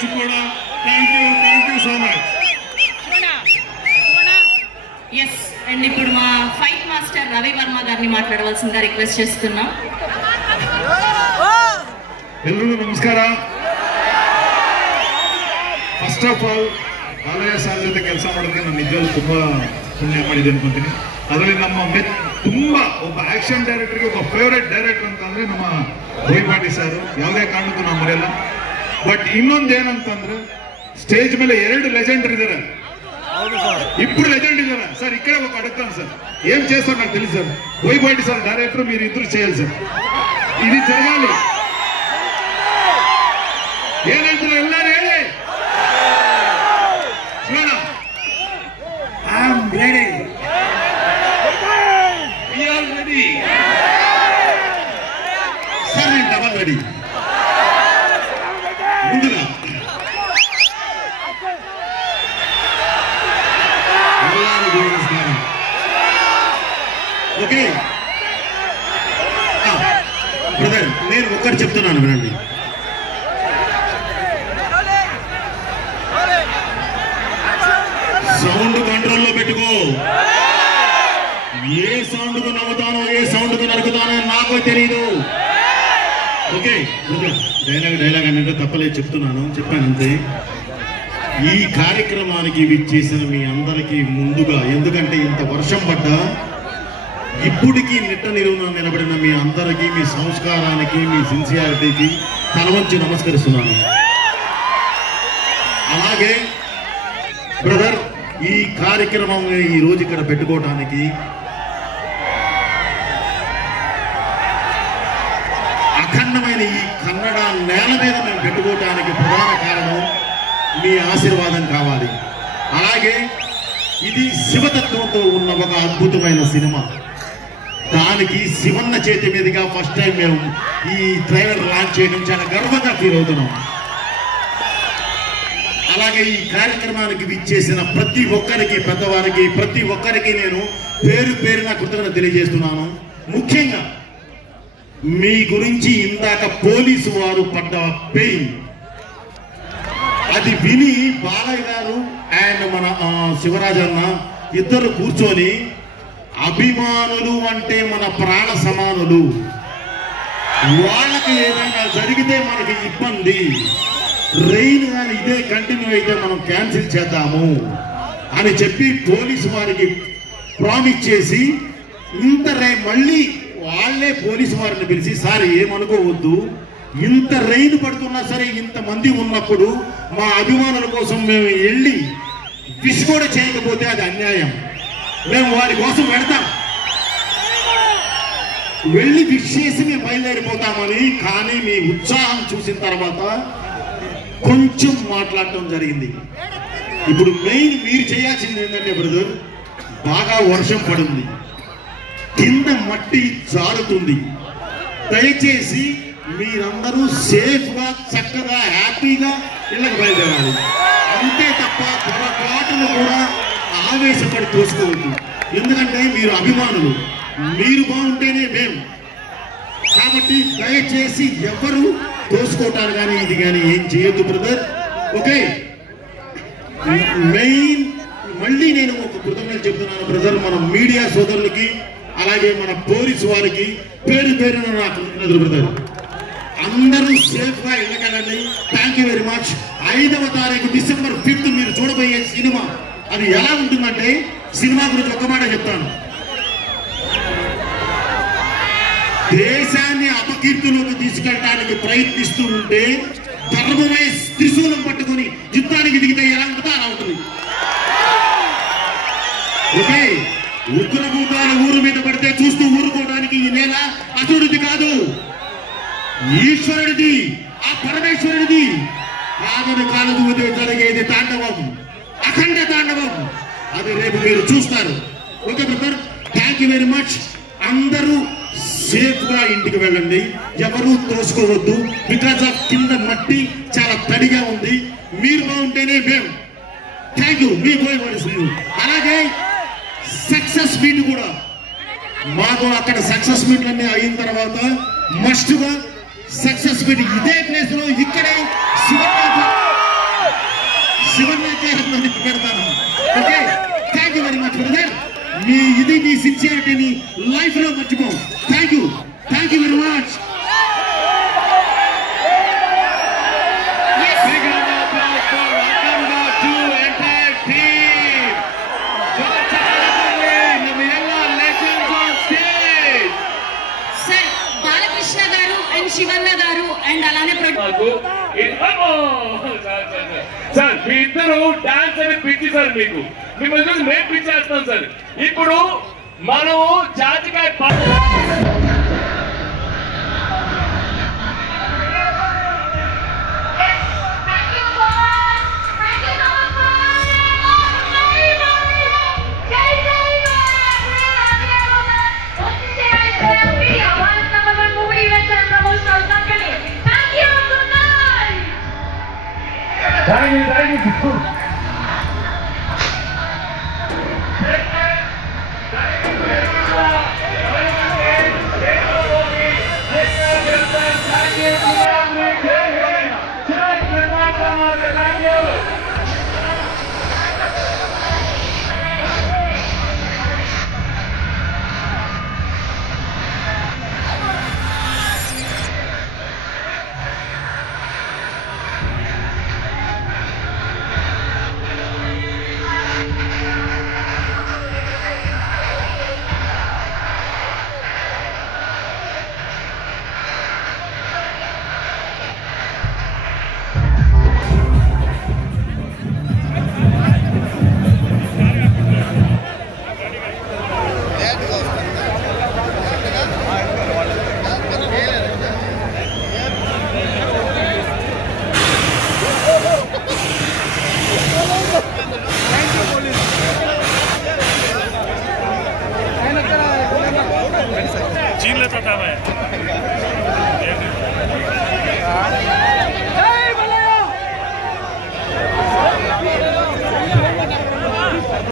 Members కూడా thank you so much. Yes అండ్ ఇప్పుడు మా ఫైట్ మాస్టర్ రవి వర్మ గారిని మాట్లాడవలసిందిగా రిక్వెస్ట్ చేస్తున్నాం. ಎಲ್ಲರಿಗೂ ನಮಸ್ಕಾರ. First of all Balayya sir ಜೊತೆ ಕೆಲಸ ಮಾಡೋದಕ್ಕೆ ನಾನು ನಿಜವಾಗ್ಲೂ ತುಂಬ ಪುಣ್ಯ ಮಾಡಿದೆ ಅನ್ಕೊಂತೀನಿ. ಅದರಲ್ಲಿ ನಮ್ಮ ತುಂಬ ಒಬ್ಬ ಆಕ್ಷನ್ ಡೈರೆಕ್ಟರ್ಗೆ ಒಬ್ಬ ಫೇವ್ರೇಟ್ ಡೈರೆಕ್ಟರ್ ಅಂತಂದ್ರೆ ನಮ್ಮ ಬೋಯಿಪಾಟಿ ಸರ್, ಯಾವುದೇ ಕಾರಣಕ್ಕೂ ನಾವು ಮರೆಯಲ್ಲ. ಬಟ್ ಇನ್ನೊಂದು ಏನಂತಂದ್ರೆ ಸ್ಟೇಜ್ ಮೇಲೆ 2 ಲೆಜೆಂಡರ್ ఇದ್ದಾರೆ, ఇప్పుడు లెజెండ్ ఇದ್ದಾರೆ సార్. ఇక్కడే ఒక అడుగుతాను సార్, ఏం చేస్తారు నాకు తెలుసు సార్. బోయిపాటి సార్ డైరెక్టర్, మీరు ఇద్దరు చేయాలి సార్, ఇది జరగాలి. ಏನಂತಾರೆ ಎಲ್ಲರೂ ಹೇಳಿ. Shivanna I am ready, we are ready sir. నేను డబల్ రెడీ. ముందుగా ఓకే బ్రదర్, నేను ఒక్కటి చెప్తున్నాను వినండి. సౌండ్ కంట్రోల్లో పెట్టుకో. ఏ సౌండ్ కు నవ్వుతానో ఏ సౌండ్ కు నరుకుతానో నాకు తెలియదు. ఓకే డైలాగ్ అంటే తప్పలేదు, చెప్పాను అంతే. ఈ కార్యక్రమానికి విచ్చేసిన మీ అందరికీ ముందుగా, ఎందుకంటే ఇంత వర్షం పడ్డా ఇప్పటికీ నిట్ట నిలువున నిలబడిన మీ అందరికీ, మీ సంస్కారానికి, మీ సిన్సియారిటీకి తల వంచి నమస్కరిస్తున్నాను. అలాగే బ్రదర్, ఈ కార్యక్రమం ఈ రోజు ఇక్కడ పెట్టుకోవడానికి అఖండమైన ఈ కన్నడ నేల మీద మేము పెట్టుకోవడానికి ప్రధాన కారణం మీ ఆశీర్వాదం కావాలి. అలాగే ఇది శివతత్వంతో ఉన్న ఒక అద్భుతమైన సినిమా. దానికి శివన్న చేతి మీదుగా ఫస్ట్ టైం మేము ఈ ట్రైలర్ లాంచ్ చేయడం చాలా గర్వంగా ఫీల్ అవుతున్నాం. అలాగే ఈ కార్యక్రమానికి విచ్చేసిన ప్రతి ఒక్కరికి, పెద్దవారికి, ప్రతి ఒక్కరికి నేను పేరు పేరున కృతజ్ఞత తెలియజేస్తున్నాను. ముఖ్యంగా మీ గురించి ఇందాక పోలీసు వారు పడ్డ పెయిన్, అది విని బాలయ్య గారు అండ్ మన శివరాజన్న ఇద్దరు కూర్చొని, అభిమానులు అంటే మన ప్రాణ సమానులు, వాళ్ళకి ఏదైనా జరిగితే మనకి ఇబ్బంది, రెయిన్ కానీ ఇదే కంటిన్యూ అయితే మనం క్యాన్సిల్ చేద్దాము అని చెప్పి పోలీసు వారికి ప్రామిస్ చేసి, మళ్ళీ వాళ్ళే పోలీసు వారిని పిలిచి, సార్ ఏమనుకోవద్దు, ఇంత రెయిన్ పడుతున్నా సరే ఇంతమంది ఉన్నప్పుడు మా అభిమానుల కోసం మేము వెళ్ళి విష్ కూడా చేయకపోతే అది అన్యాయం, మేము వారి కోసం పెడతాం, వెళ్ళి విష్ చేసి మేము బయలుదేరిపోతామని. కానీ మీ ఉత్సాహం చూసిన తర్వాత కొంచెం మాట్లాడటం జరిగింది. ఇప్పుడు మెయిన్ మీరు చేయాల్సింది ఏంటంటే బ్రదర్, బాగా వర్షం పడుతుంది, కింద మట్టి జారుతుంది, దయచేసి మీరందరూ సేఫ్గా చక్కగా హ్యాపీగా ఇళ్ళకి బయలుదేరాలి. అంతే తప్ప పొరపాటును కూడా ఆవేశపడి తోసుకోవద్దు. ఎందుకంటే మీరు అభిమానులు, మీరు బాగుంటేనే మేము. కాబట్టి దయచేసి ఎవరు తోసుకోవటాలు కానీ ఇది కానీ ఏం చేయొద్దు బ్రదర్. ఓకే, మెయిన్ మళ్ళీ నేను ఒక కృతజ్ఞతలు చెప్తున్నాను బ్రదర్, మన మీడియా సోదరులకి, అలాగే మన పోలీసు వారికి పేరు పేరున నా కృతజ్ఞతలు బ్రదర్. అందరూ సేఫ్ గా వెళ్ళగలండి. Thank you very much. 5వ తారీఖు December 5th మీరు చూడబోయే సినిమా అది ఎలా ఉంటుందంటే, సినిమా గురించి ఒక మాట చెప్తాను. దేశాన్ని అపకీర్తిలోకి తీసుకెళ్ళడానికి ప్రయత్నిస్తూ ఉంటే ధర్మమే త్రిశూలం పట్టుకుని యుద్ధానికి దిగితే ఎలా ఉంటుందో అలా ఉంటుంది. ఓకే, ఉగ్రభూతాల ఊరు మీద పడితే చూస్తూ ఊరుకోవడానికి ఈ నేల అసురుడిది కాదు, ఈశ్వరుడిది, ఆ పరమేశ్వరుడిది. కాదని కాలదు జరిగేది తాండవం, అఖండ తాండవం. అది రేపు మీరు చూస్తారు. Okay brother, thank you very much. అందరూ సేఫ్ గా ఇంటికి వెళ్ళండి, ఎవరు తోసుకోవద్దు. బికాస్ ఆఫ్ కింద మట్టి చాలా తడిగా ఉంది, మీరు బాగుంటేనే మేము. థ్యాంక్ యూ, మీ పోయి. అలాగే సక్సెస్ మీట్ కూడా మాకు అక్కడ సక్సెస్ మీట్లన్నీ అయిన తర్వాత మస్ట్ గా సక్సెస్ మీట్ ఇదే ప్లేస్ లో ఇక్కడే మీ సిన్సియారిటీని లైఫ్ లో మర్చిపోం. Thank you very much. Balakrishna garu and Shivanna గారు అండ్ అలానే సార్ మీ ఇద్దరు డాన్స్ అనేది పిచ్చి సార్, మిమ్మల్ని మేము పిచ్చేస్తాం సార్. ఇప్పుడు మనము జాజికాయ Thank you. चीन लेता था मैं